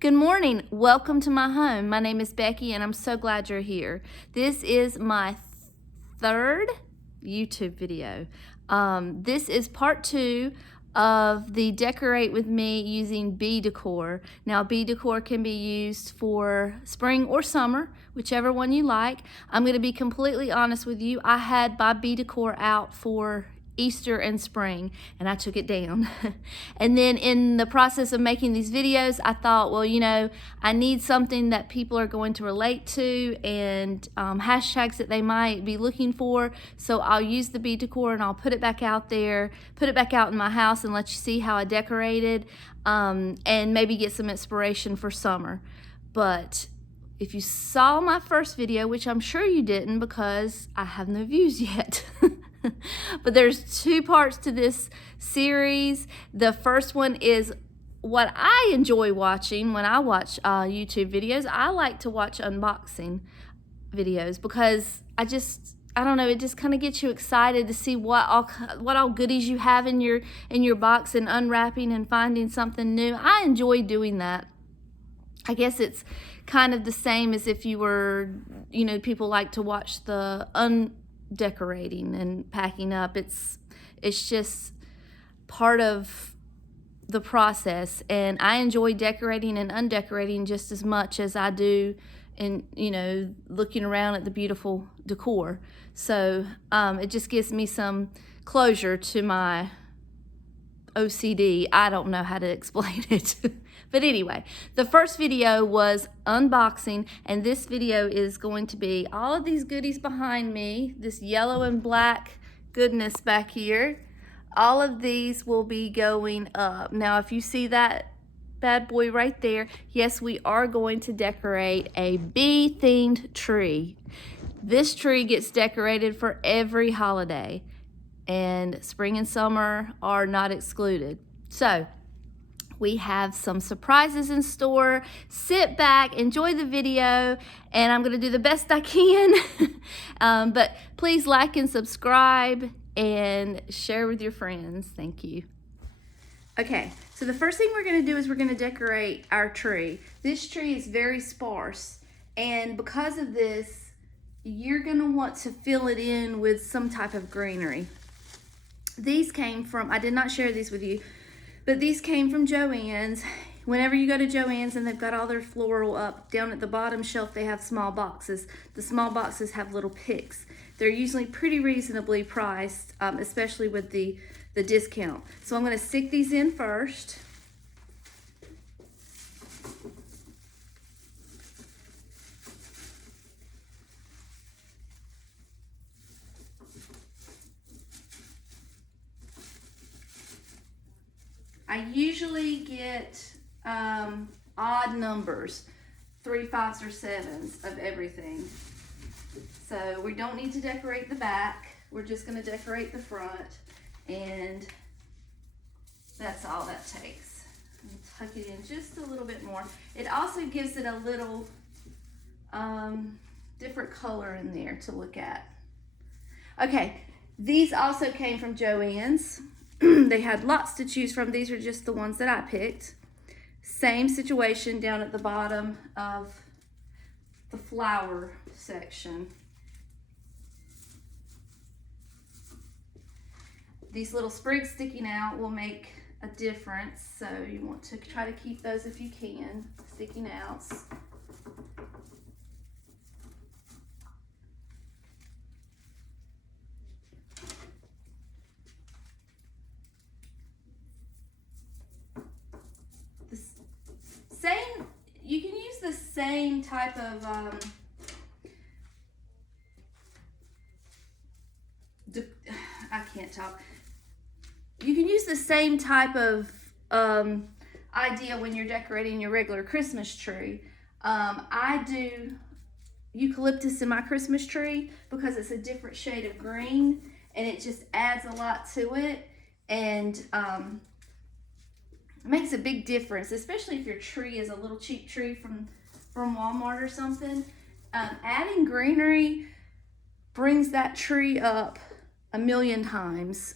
Good morning. Welcome to my home. My name is Becky and I'm so glad you're here. This is my third YouTube video. This is part 2 of the Decorate With Me using Bee Decor. Now, Bee Decor can be used for spring or summer, whichever one you like. I'm going to be completely honest with you. I had my Bee Decor out for Easter and spring, and I took it down. And then in the process of making these videos, I thought, well, you know, I need something that people are going to relate to and hashtags that they might be looking for. So I'll use the Bee Decor and I'll put it back out there, put it back out in my house and let you see how I decorated, and maybe get some inspiration for summer. But if you saw my first video, which I'm sure you didn't because I have no views yet, but there's 2 parts to this series. The first one is what I enjoy watching when I watch YouTube videos. I like to watch unboxing videos because I don't know, it just kind of gets you excited to see what all goodies you have in your box and unwrapping and finding something new. I enjoy doing that. I guess it's kind of the same as if you were, you know, people like to watch the decorating and packing up. It's just part of the process, and I enjoy decorating and undecorating just as much as I do in, you know, looking around at the beautiful decor. So it just gives me some closure to my OCD. I don't know how to explain it. But anyway, the first video was unboxing, and this video is going to be all of these goodies behind me, this yellow and black goodness back here. All of these will be going up. Now, if you see that bad boy right there, yes, we are going to decorate a bee-themed tree. This tree gets decorated for every holiday, and spring and summer are not excluded. So we have some surprises in store. Sit back, enjoy the video, and I'm gonna do the best I can. But please like and subscribe and share with your friends. Thank you. Okay, so the first thing we're gonna do is we're gonna decorate our tree. This tree is very sparse, and because of this, you're gonna want to fill it in with some type of greenery. These came from, I did not share these with you, but these came from Joann's. Whenever you go to Joann's and they've got all their floral up, down at the bottom shelf they have small boxes. The small boxes have little picks. They're usually pretty reasonably priced, especially with the discount. So I'm going to stick these in first. I usually get odd numbers, 3, 5s, or 7s of everything. So we don't need to decorate the back. We're just going to decorate the front, and that's all that takes. Tuck it in just a little bit more. It also gives it a little different color in there to look at. Okay, these also came from Joann's. They had lots to choose from. These are just the ones that I picked. Same situation down at the bottom of the flower section. These little sprigs sticking out will make a difference, so you want to try to keep those if you can, sticking out. You can use the same type of I can't talk. You can use the same type of idea when you're decorating your regular Christmas tree. I do eucalyptus in my Christmas tree because it's a different shade of green and it just adds a lot to it, and it makes a big difference, especially if your tree is a little cheap tree from Walmart or something. Adding greenery brings that tree up a million times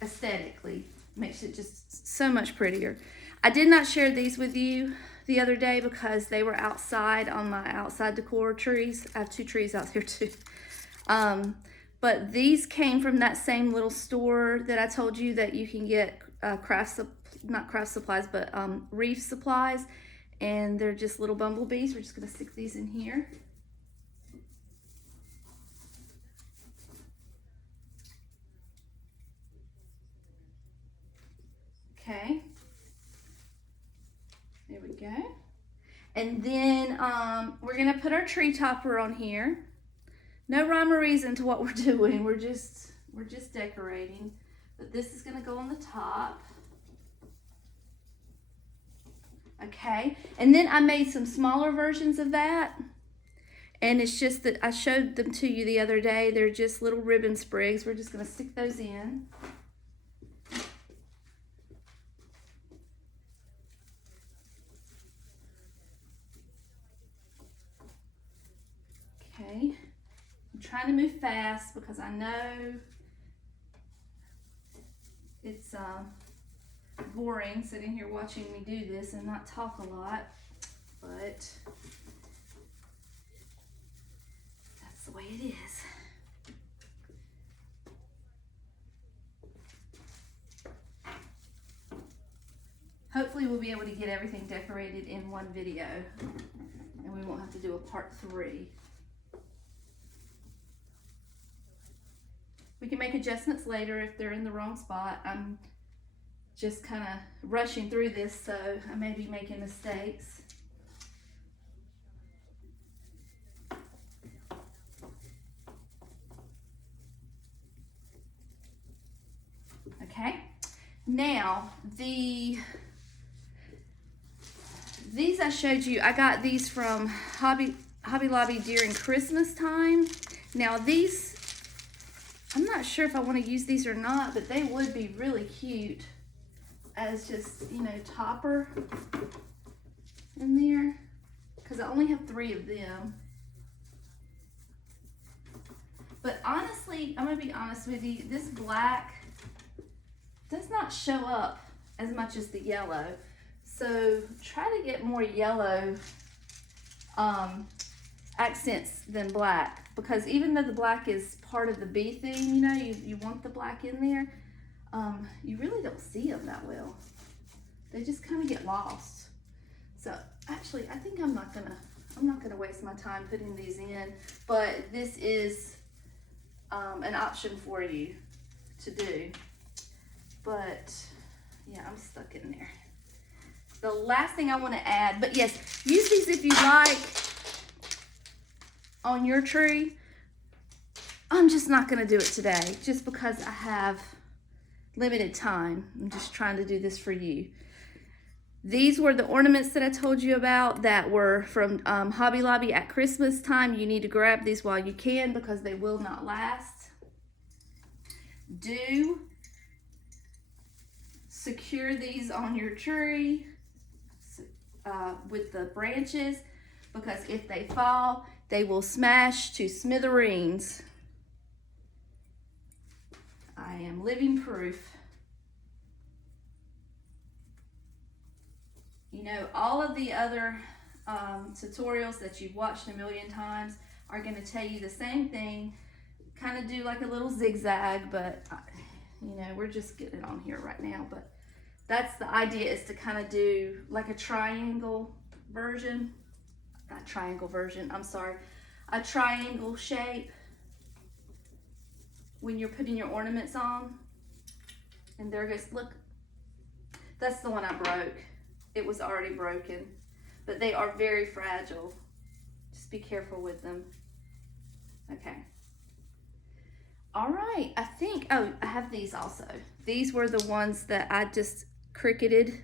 aesthetically. Makes it just so much prettier. I did not share these with you the other day because they were outside on my outside decor trees. I have 2 trees out here too. But these came from that same little store that I told you that you can get not craft supplies, but reef supplies. And they're just little bumblebees. We're just gonna stick these in here. Okay. There we go. And then we're gonna put our tree topper on here. No rhyme or reason to what we're doing. We're just decorating. But this is gonna go on the top. Okay, and then I made some smaller versions of that. And it's just that I showed them to you the other day. They're just little ribbon sprigs. We're just gonna stick those in. Okay, I'm trying to move fast because I know it's boring sitting here watching me do this and not talk a lot, but that's the way it is. Hopefully we'll be able to get everything decorated in one video and we won't have to do a part 3. We can make adjustments later if they're in the wrong spot. I'm just kind of rushing through this, so I may be making mistakes. Okay, now these I showed you, I got these from Hobby Lobby during Christmas time. Now these, I'm not sure if I want to use these or not, but they would be really cute as just, you know, topper in there, because I only have 3 of them. But honestly, I'm going to be honest with you, this black does not show up as much as the yellow. So try to get more yellow accents than black, because even though the black is part of the bee thing, you know, you want the black in there, you really don't see them that well. They just kind of get lost. So actually, I think I'm not gonna waste my time putting these in, but this is an option for you to do. But yeah, I'm stuck in there. The last thing I want to add, but yes, use these if you like on your tree. I'm just not going to do it today just because I have limited time. I'm just trying to do this for you. These were the ornaments that I told you about that were from Hobby Lobby at Christmas time. You need to grab these while you can because they will not last. Do secure these on your tree with the branches, because if they fall, they will smash to smithereens. I am living proof. You know, all of the other tutorials that you've watched a million times are going to tell you the same thing. Kind of do like a little zigzag, but you know, we're just getting it on here right now. But that's the idea, is to kind of do like a triangle version. Not triangle version, I'm sorry. A triangle shape when you're putting your ornaments on. And there goes, look, that's the one I broke. It was already broken, but they are very fragile. Just be careful with them. Okay. All right, I think, oh, I have these also. These were the ones that I just cricketed.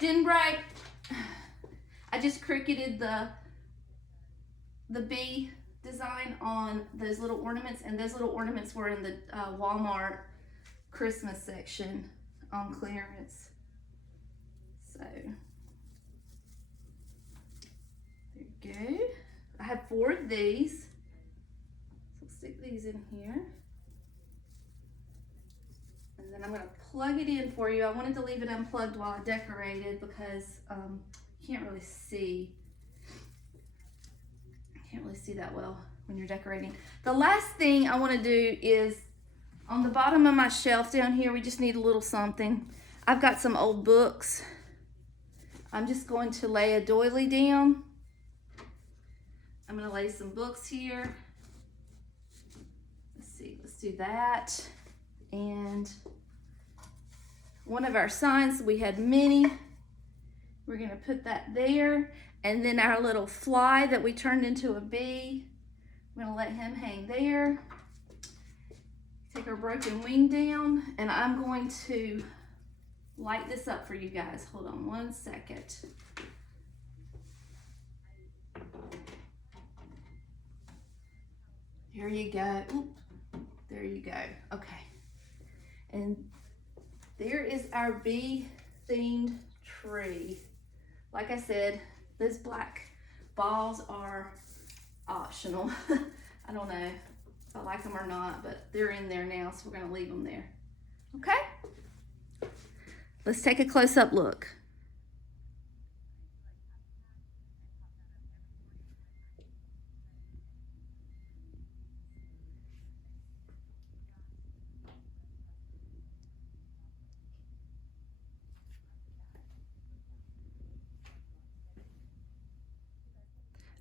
Didn't break. I just cricketed the bee design on those little ornaments, and those little ornaments were in the Walmart Christmas section on clearance. So, there you go. I have 4 of these. So stick these in here. And then I'm going to plug it in for you. I wanted to leave it unplugged while I decorated because you can't really see. Can't really see that well when you're decorating. The last thing I want to do is on the bottom of my shelf down here, we just need a little something. I've got some old books. I'm just going to lay a doily down. I'm going to lay some books here. Let's see, let's do that. And one of our signs, we had many. We're going to put that there. And then our little fly that we turned into a bee, I'm going to let him hang there. Take our broken wing down, and I'm going to light this up for you guys. Hold on one second. There you go. Oop. There you go. Okay. And there is our bee themed tree. Like I said, those black balls are optional. I don't know if I like them or not, but they're in there now, so we're gonna leave them there. Okay? Let's take a close-up look.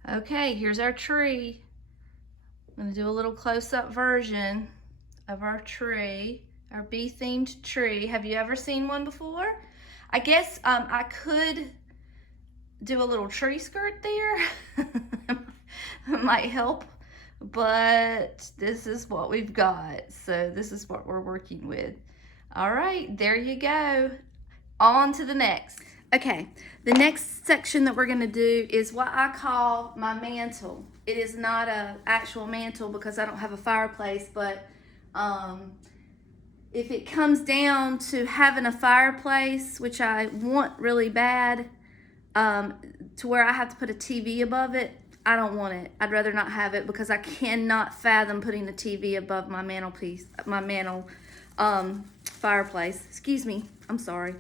Okay, here's our tree. I'm gonna do a little close-up version of our tree, our bee-themed tree. Have you ever seen one before? I guess I could do a little tree skirt there. It might help, but this is what we've got. So this is what we're working with. All right, there you go. On to the next. Okay, the next section that we're gonna do is what I call my mantle. It is not an actual mantle because I don't have a fireplace, but if it comes down to having a fireplace, which I want really bad, to where I have to put a TV above it, I don't want it. I'd rather not have it because I cannot fathom putting a TV above my mantelpiece, my mantle fireplace. Excuse me, I'm sorry.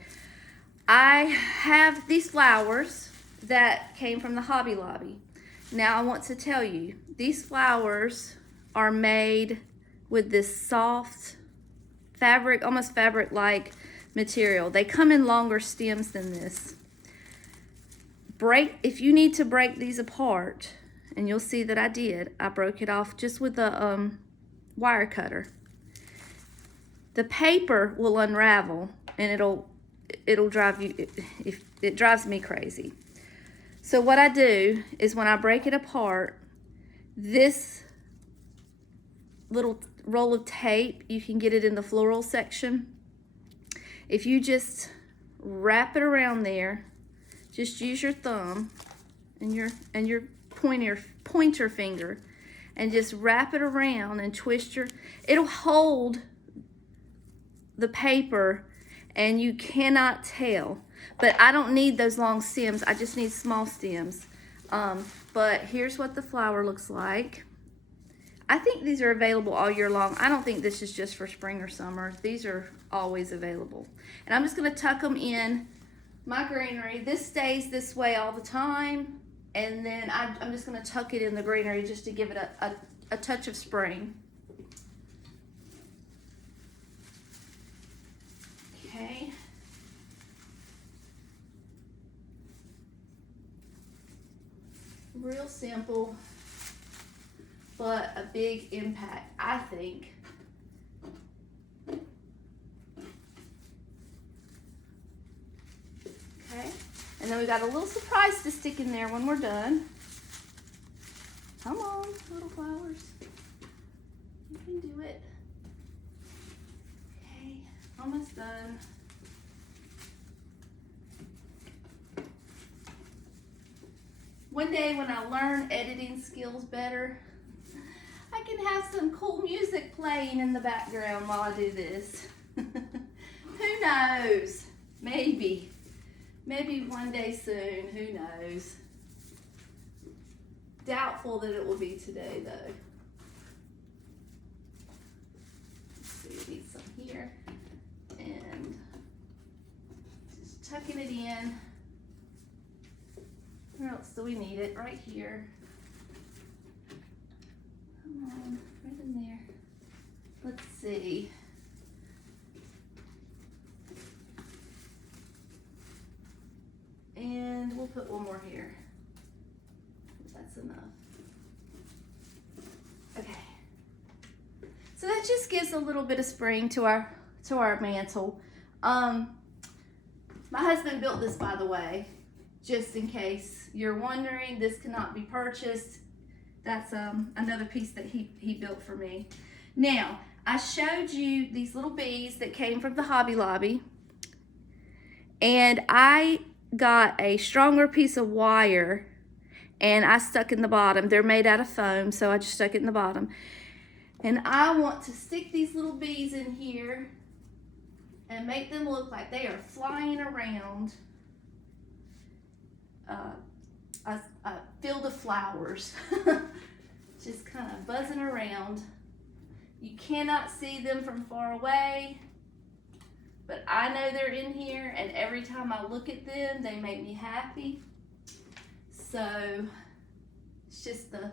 I have these flowers that came from the Hobby Lobby. Now I want to tell you, these flowers are made with this soft fabric, almost fabric-like material. They come in longer stems than this. If you need to break these apart, and you'll see that I did, I broke it off just with a wire cutter. The paper will unravel and it'll drive you, it drives me crazy. So what I do is when I break it apart, this little roll of tape, you can get it in the floral section. If you just wrap it around there, just use your thumb and your pointer finger and just wrap it around and twist it'll hold the paper and you cannot tell. But I don't need those long stems, I just need small stems. But here's what the flower looks like. I think these are available all year long. I don't think this is just for spring or summer. These are always available. And I'm just gonna tuck them in my greenery. This stays this way all the time. And then I'm just gonna tuck it in the greenery just to give it a touch of spring. Okay. Real simple, but a big impact, I think. Okay, and then we got a little surprise to stick in there when we're done. Come on, little flowers. You can do it. Okay, almost done. One day when I learn editing skills better, I can have some cool music playing in the background while I do this. Who knows? Maybe. Maybe one day soon, who knows? Doubtful that it will be today though. Let's see, we need some here. And tucking it in. Where else do we need it? Right here. Come on, right in there. Let's see. And we'll put one more here. That's enough. Okay. So that just gives a little bit of spring to our mantle. My husband built this, by the way, just in case you're wondering. This cannot be purchased. That's another piece that he built for me. Now, I showed you these little bees that came from the Hobby Lobby, and I got a stronger piece of wire and I stuck in the bottom. They're made out of foam, so I just stuck it in the bottom. And I want to stick these little bees in here and make them look like they are flying around a field of flowers. Just kind of buzzing around. You cannot see them from far away, but I know they're in here, and every time I look at them, they make me happy. So it's just the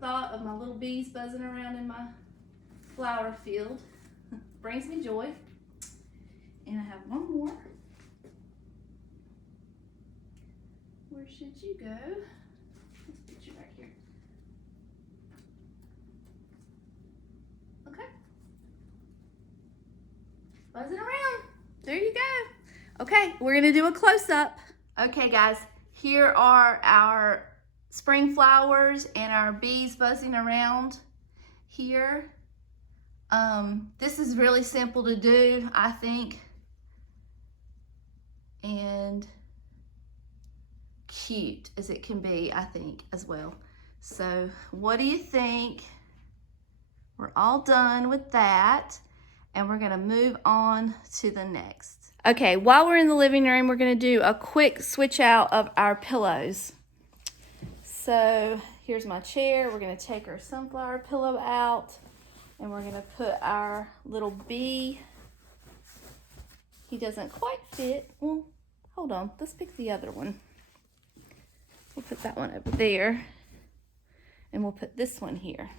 thought of my little bees buzzing around in my flower field brings me joy. And I have one more. Where should you go? Let's put you right here. Okay. Buzzing around. There you go. Okay, we're gonna do a close-up. Okay guys, here are our spring flowers and our bees buzzing around here. This is really simple to do, I think, and cute as it can be, I think, as well. So what do you think? We're all done with that, and we're gonna move on to the next. Okay, while we're in the living room, we're gonna do a quick switch out of our pillows. So here's my chair. We're gonna take our sunflower pillow out, and we're gonna put our little bee. He doesn't quite fit. Well, hold on, let's pick the other one. We'll put that one over there, and we'll put this one here.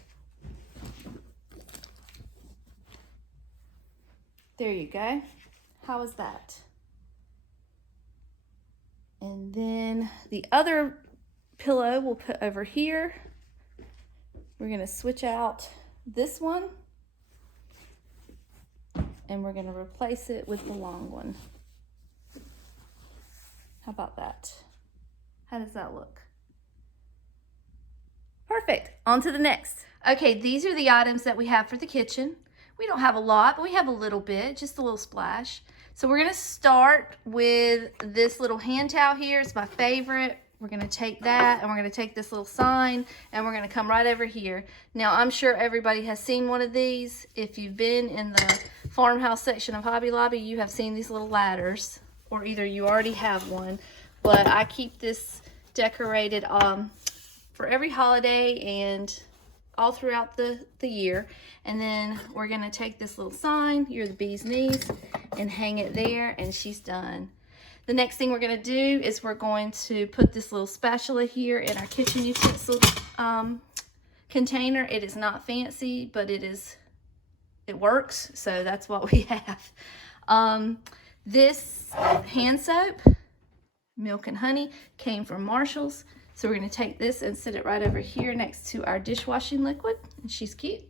There you go. How is that? And then the other pillow we'll put over here. We're gonna switch out this one, and we're gonna replace it with the long one. How about that? How does that look? Perfect. On to the next. Okay, these are the items that we have for the kitchen. We don't have a lot, but we have a little bit, just a little splash. So we're gonna start with this little hand towel here. It's my favorite. We're gonna take that, and we're gonna take this little sign, and we're gonna come right over here. Now, I'm sure everybody has seen one of these. If you've been in the farmhouse section of Hobby Lobby, you have seen these little ladders, or either you already have one. But I keep this decorated for every holiday and all throughout the year. And then we're gonna take this little sign, "You're the bee's knees," and hang it there, and she's done. The next thing we're gonna do is we're going to put this little spatula here in our kitchen utensil container. It is not fancy, but it works, so that's what we have. This hand soap, Milk and Honey, came from Marshall's. So we're gonna take this and sit it right over here next to our dishwashing liquid, and she's cute.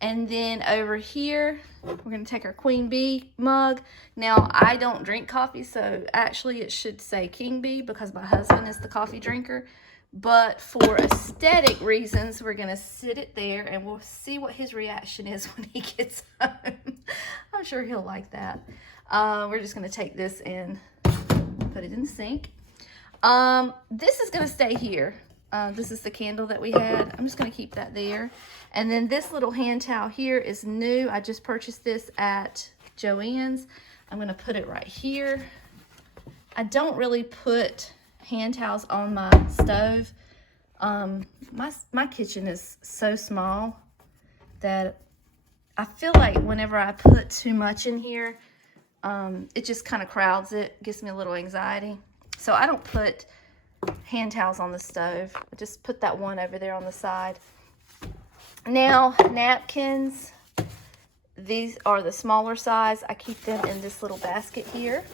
And then over here, we're gonna take our Queen Bee mug. Now, I don't drink coffee, so actually it should say King Bee because my husband is the coffee drinker. But for aesthetic reasons, we're gonna sit it there, and we'll see what his reaction is when he gets home. I'm sure he'll like that. We're just gonna take this and put it in the sink. This is gonna stay here. This is the candle that we had. I'm just gonna keep that there. And then this little hand towel here is new. I just purchased this at Joann's. I'm gonna put it right here. I don't really put hand towels on my stove. My kitchen is so small that I feel like whenever I put too much in here, It just kind of crowds it, gives me a little anxiety. So I don't put hand towels on the stove. I just put that one over there on the side. Now, napkins, these are the smaller size. I keep them in this little basket here.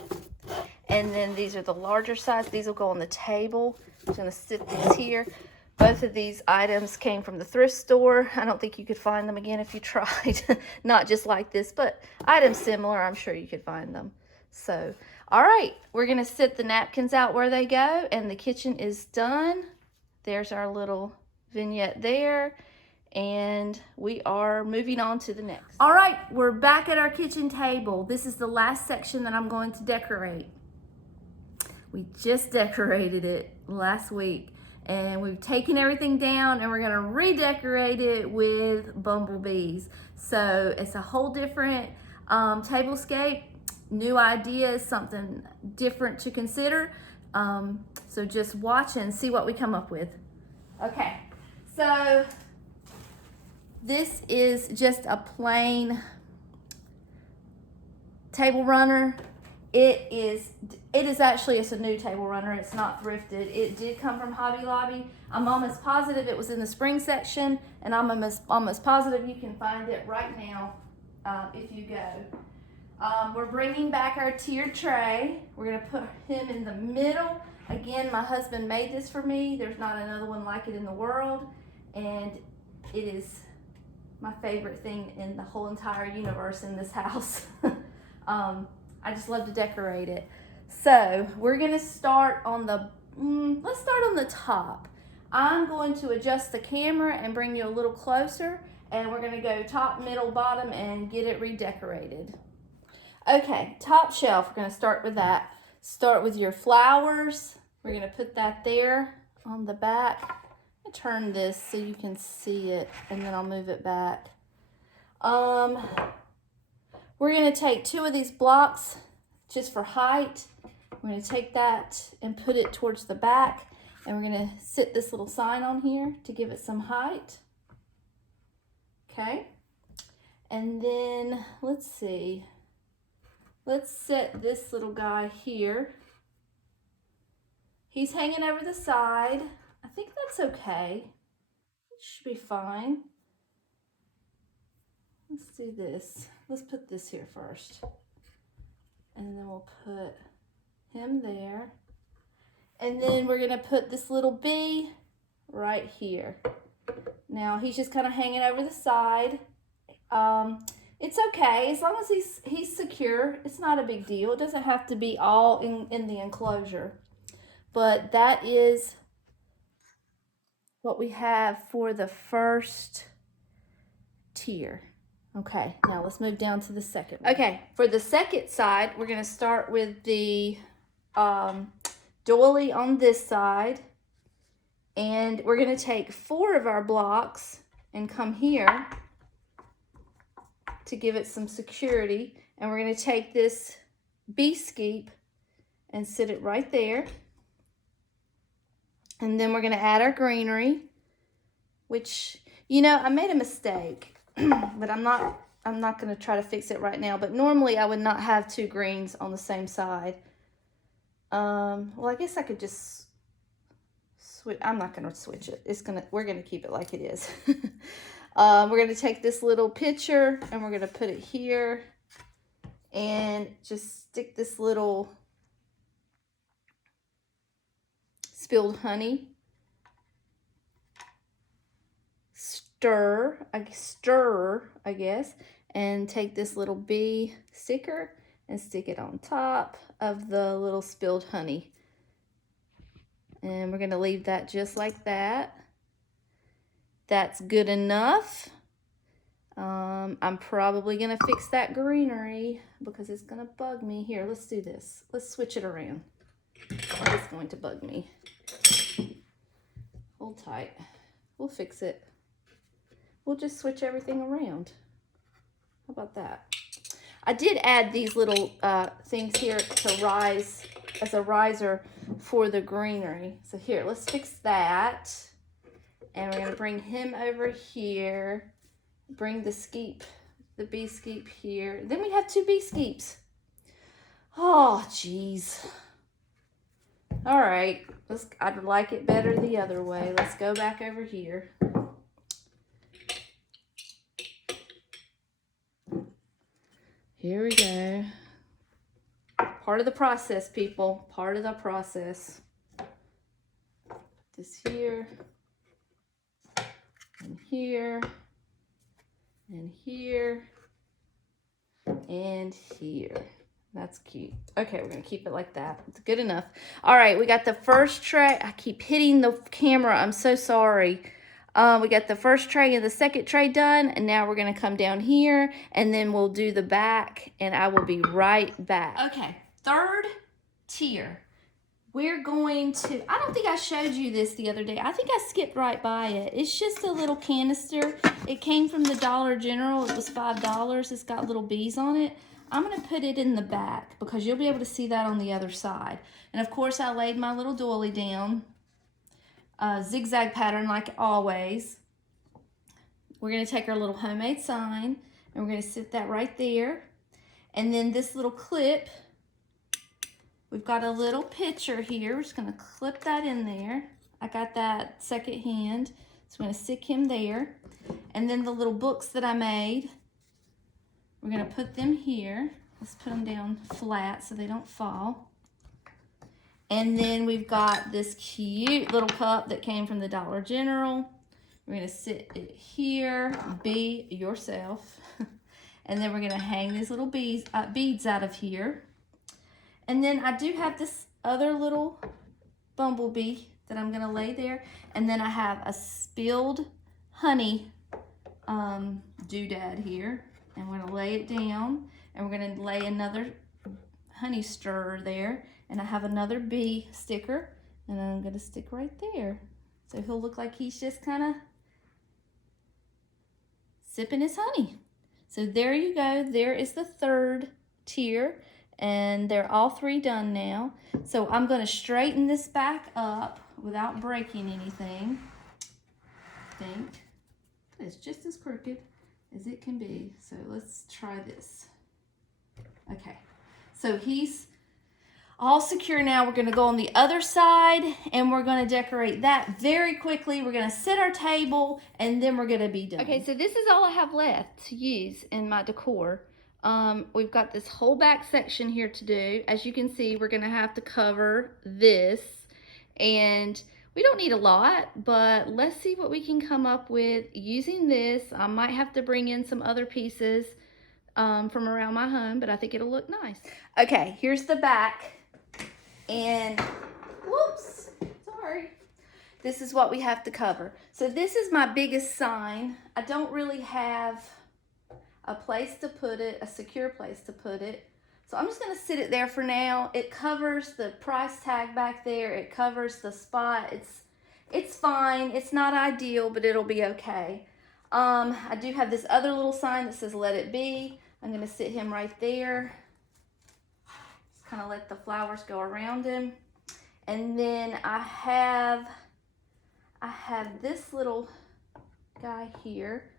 And then these are the larger size. These will go on the table. I'm gonna sit these here. Both of these items came from the thrift store. I don't think you could find them again if you tried. Not just like this, but items similar, I'm sure you could find them. So, all right, we're gonna sit the napkins out where they go, and the kitchen is done. There's our little vignette there, and we are moving on to the next. All right, we're back at our kitchen table. This is the last section that I'm going to decorate. We just decorated it last week, and we've taken everything down, and we're gonna redecorate it with bumblebees. So it's a whole different tablescape, new ideas, something different to consider. So just watch and see what we come up with. Okay, so this is just a plain table runner. It is actually, it's a new table runner. It's not thrifted. It did come from Hobby Lobby. I'm almost positive it was in the spring section, and I'm almost positive you can find it right now if you go. We're bringing back our tiered tray. We're gonna put him in the middle. Again, my husband made this for me. There's not another one like it in the world, and it is my favorite thing in the whole entire universe in this house. I just love to decorate it. So we're gonna start on the, let's start on the top. I'm going to adjust the camera and bring you a little closer, and we're gonna go top, middle, bottom, and get it redecorated. Okay, top shelf, we're gonna start with that. Start with your flowers. We're gonna put that there on the back. I'll turn this so you can see it, and then I'll move it back. We're gonna take 2 of these blocks just for height. We're gonna take that and put it towards the back, and we're gonna sit this little sign on here to give it some height. Okay, and then let's see. Let's set this little guy here. He's hanging over the side. I think that's okay. It should be fine. Let's do this. Let's put this here first. And then we'll put him there. And then we're gonna put this little bee right here. Now he's just kind of hanging over the side. It's okay, as long as he's secure. It's not a big deal. It doesn't have to be all in the enclosure. But that is what we have for the first tier. Okay, now let's move down to the second one. Okay, for the second side, we're gonna start with the doily on this side. And we're gonna take 4 of our blocks and come here to give it some security. And we're gonna take this bee skeep and sit it right there. And then we're gonna add our greenery, which, you know, I made a mistake, but I'm not gonna try to fix it right now. But normally I would not have 2 greens on the same side. Well, I guess I could just switch. I'm not gonna switch it. We're gonna keep it like it is. We're gonna take this little pitcher and we're gonna put it here and just stick this little spilled honey. Stir, I guess, and take this little bee sticker and stick it on top of the little spilled honey. And we're gonna leave that just like that. That's good enough. I'm probably gonna fix that greenery because it's gonna bug me. Here, let's do this. Let's switch it around. It's going to bug me. Hold tight. We'll fix it. We'll just switch everything around. How about that? I did add these little things here to rise as a riser for the greenery. So here, let's fix that. And we're gonna bring him over here. Bring the bee skeep here. Then we have 2 bee skeeps. Oh, jeez. All right, I'd like it better the other way. Let's go back over here. Here we go. Part of the process, people. Part of the process. This here, and here, and here, and here. That's cute. Okay, we're gonna keep it like that. It's good enough. All right, we got the first tray. I keep hitting the camera. I'm so sorry. We got the first tray and the second tray done, and now we're gonna come down here, and then we'll do the back, and I will be right back. Okay, third tier. We're going to, I don't think I showed you this the other day. I think I skipped right by it. It's just a little canister. It came from the Dollar General. It was $5. It's got little bees on it. I'm going to put it in the back because you'll be able to see that on the other side. And of course, I laid my little doily down. Zigzag pattern like always. We're going to take our little homemade sign and we're going to sit that right there. And then this little clip, we've got a little picture here. We're just going to clip that in there. I got that second hand. So I'm going to stick him there. And then the little books that I made, we're going to put them here. Let's put them down flat so they don't fall. And then we've got this cute little cup that came from the Dollar General. We're going to sit it here. Be yourself. And then we're going to hang these little beads out of here. And then I do have this other little bumblebee that I'm going to lay there. And then I have a spilled honey doodad here. And we're going to lay it down. And we're going to lay another honey stirrer there. And I have another bee sticker. And I'm going to stick right there. So he'll look like he's just kind of sipping his honey. So there you go. There is the third tier. And they're all three done now. So I'm going to straighten this back up without breaking anything. I think it's just as crooked as it can be. So let's try this. Okay, so he's all secure now. We're going to go on the other side and we're going to decorate that very quickly. We're going to set our table and then we're going to be done. Okay, so this is all I have left to use in my decor. We've got this whole back section here to do. As you can see, we're going to have to cover this. And we don't need a lot, but let's see what we can come up with using this. I might have to bring in some other pieces from around my home, but I think it'll look nice. Okay, here's the back. And, whoops, sorry. This is what we have to cover. So this is my biggest sign. I don't really have a place to put it, a secure place to put it. So I'm just gonna sit it there for now. It covers the price tag back there. It covers the spot. It's fine. It's not ideal, but it'll be okay. I do have this other little sign that says "Let It Be." I'm gonna sit him right there. Just kind of let the flowers go around him. And then I have this little guy here,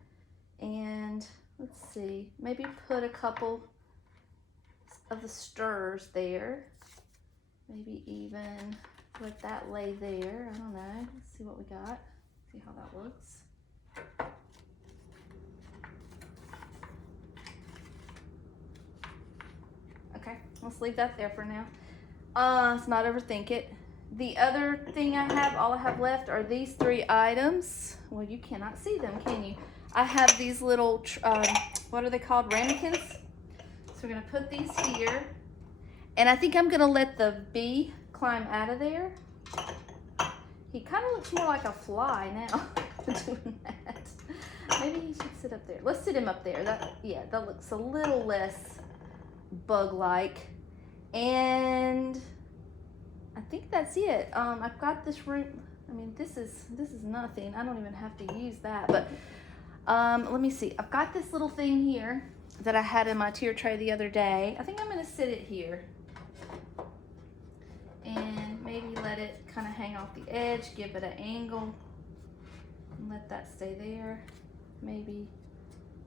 and let's see, maybe put a couple of the stirrers there. Maybe even let that lay there. I don't know. Let's see what we got. See how that looks. Okay, let's leave that there for now. Let's not overthink it. The other thing all I have left are these three items. Well, you cannot see them, can you? I have these little, what are they called? Ramekins. So we're gonna put these here. And I think I'm gonna let the bee climb out of there. He kind of looks more like a fly now doing that. Maybe he should sit up there. Let's sit him up there. That looks a little less bug-like. And I think that's it. I've got this room. I mean, this is nothing. I don't even have to use that, but let me see. I've got this little thing here that I had in my tier tray the other day. I think I'm gonna sit it here and maybe let it kind of hang off the edge, give it an angle, and let that stay there. Maybe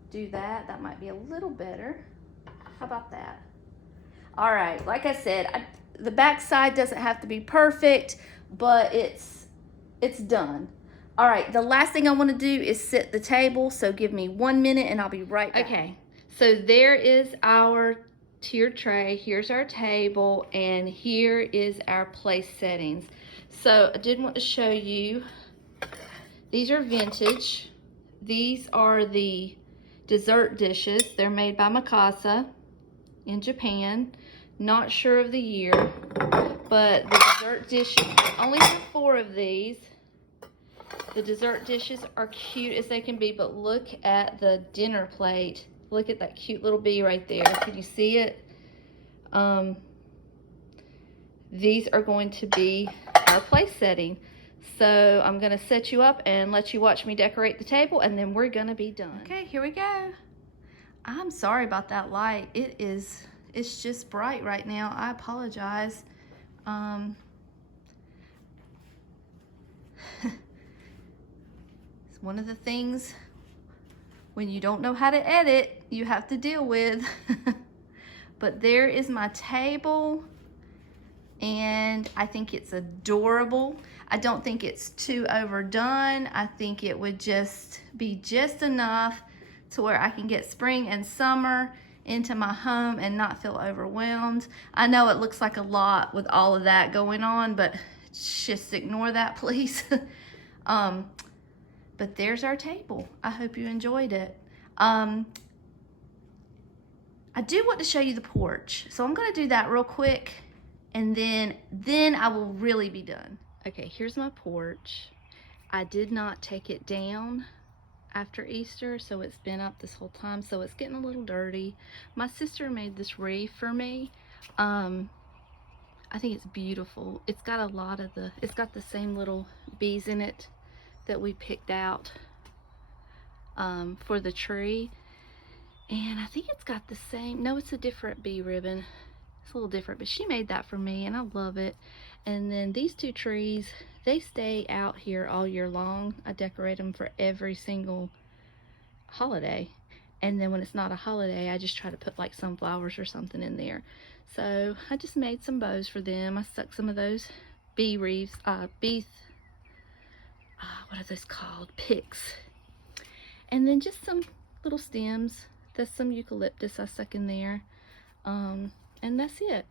do that. That might be a little better. How about that? All right, like I said, the back side doesn't have to be perfect, but it's done. All right, the last thing I want to do is set the table, so give me 1 minute and I'll be right back. Okay, so there is our tier tray. Here's our table, and here is our place settings. So I did want to show you, these are vintage. These are the dessert dishes. They're made by Mikasa in Japan. Not sure of the year, but the dessert dishes, I only have 4 of these. The dessert dishes are cute as they can be, but look at the dinner plate. Look at that cute little bee right there. Can you see it? These are going to be our place setting. So I'm gonna set you up and let you watch me decorate the table, and then we're gonna be done. Okay, here we go. I'm sorry about that light. It's just bright right now. I apologize. It's one of the things when you don't know how to edit, you have to deal with. But there is my table, and I think it's adorable. I don't think it's too overdone. I think it would just be just enough to where I can get spring and summer into my home and not feel overwhelmed. I know it looks like a lot with all of that going on, but just ignore that, please. But there's our table. I hope you enjoyed it. I do want to show you the porch, so I'm gonna do that real quick, and then I will really be done. Okay, here's my porch. I did not take it down after Easter, so it's been up this whole time, so it's getting a little dirty. My sister made this wreath for me. I think it's beautiful. It's got it's got the same little bees in it that we picked out for the tree. And I think it's got the same, no, it's a different bee ribbon. It's a little different, but she made that for me and I love it. And then these 2 trees, they stay out here all year long. I decorate them for every single holiday. And then when it's not a holiday, I just try to put like sunflowers or something in there. So I just made some bows for them. I stuck some of those bee wreaths, what are those called? Picks. And then just some little stems. That's some eucalyptus I stuck in there. And that's it.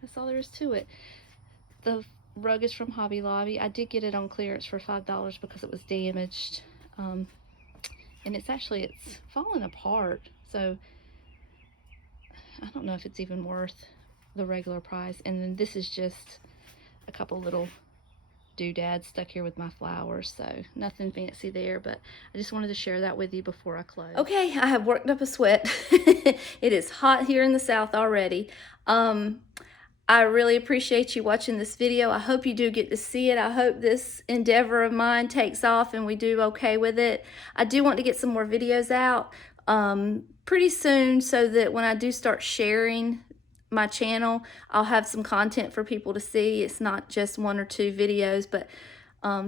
That's all there is to it. The rug is from Hobby Lobby. I did get it on clearance for $5 because it was damaged. And it's falling apart. So I don't know if it's even worth the regular price. And then this is just a couple little doodads stuck here with my flowers, so nothing fancy there, but I just wanted to share that with you before I close. Okay, I have worked up a sweat. It is hot here in the South already. I really appreciate you watching this video. I hope you do get to see it. I hope this endeavor of mine takes off and we do okay with it. I do want to get some more videos out pretty soon, so that when I do start sharing my channel, I'll have some content for people to see. It's not just 1 or 2 videos, but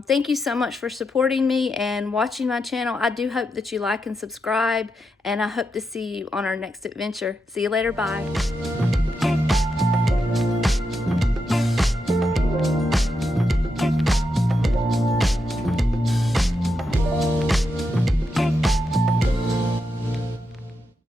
thank you so much for supporting me and watching my channel. I do hope that you like and subscribe, and I hope to see you on our next adventure. See you later. Bye.